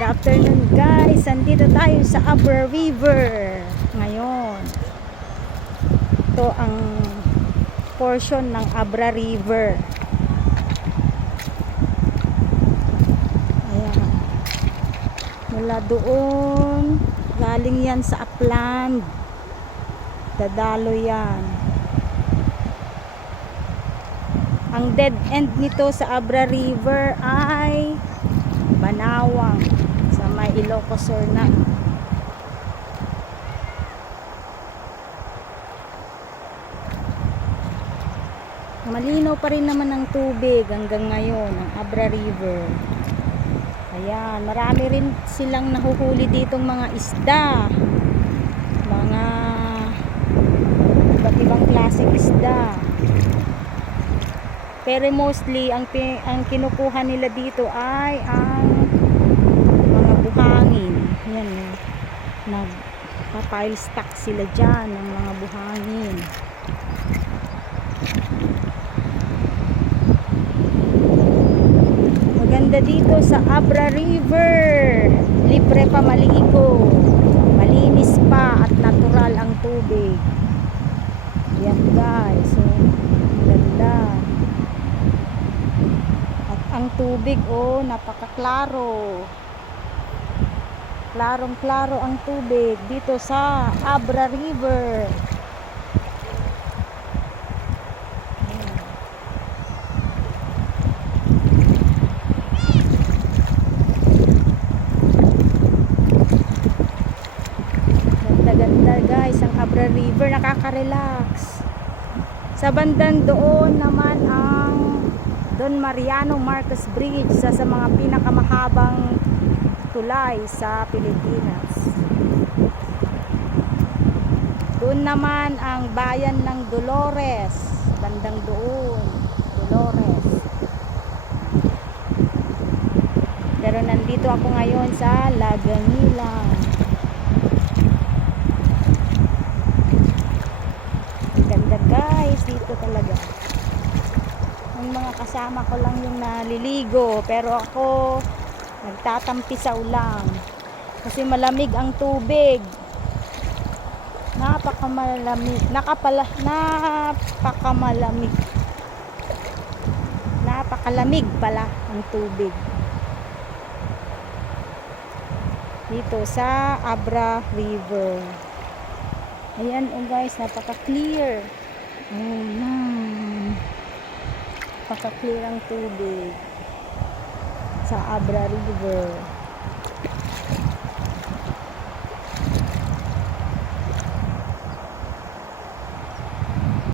Good afternoon guys, andito tayo sa Abra River ngayon. Ito ang portion ng Abra River. Ayan. Mula doon galing yan sa upland, dadalo yan. Ang dead end nito sa Abra River ay Banawang sa may Ilocos Sur na. Malinaw pa rin naman ang tubig hanggang ngayon ang Abra River. Ayan, marami rin silang nahuhuli ditong mga isda, mga iba't ibang klaseng isda. Pero mostly ang kinukuha nila dito ay ang mga buhangin. Yan, nagpa-pile stock sila dyan ng mga buhangin. Maganda dito sa Abra River, libre pa maligo, malinis pa at natural ang tubig. Yan guys, so maganda. Ang tubig napakaklaro. Klarong-klaro ang tubig dito sa Abra River. Ganda-ganda guys ang Abra River, nakaka-relax. Sa bandang doon naman ang Don Mariano Marcos Bridge, sa mga pinakamahabang tulay sa Pilipinas. Doon naman ang bayan ng Dolores, bandang doon, Dolores. Pero nandito ako ngayon sa Laganilang. Ganda guys, dito talaga. Yung mga kasama ko lang yung naliligo, pero ako nagtatampisaw lang kasi malamig ang tubig, napakamalamig, napakalamig pala ang tubig dito sa Abra River. Ayan guys, napaka-clear. Napaka-clear ang tubig sa Abra River.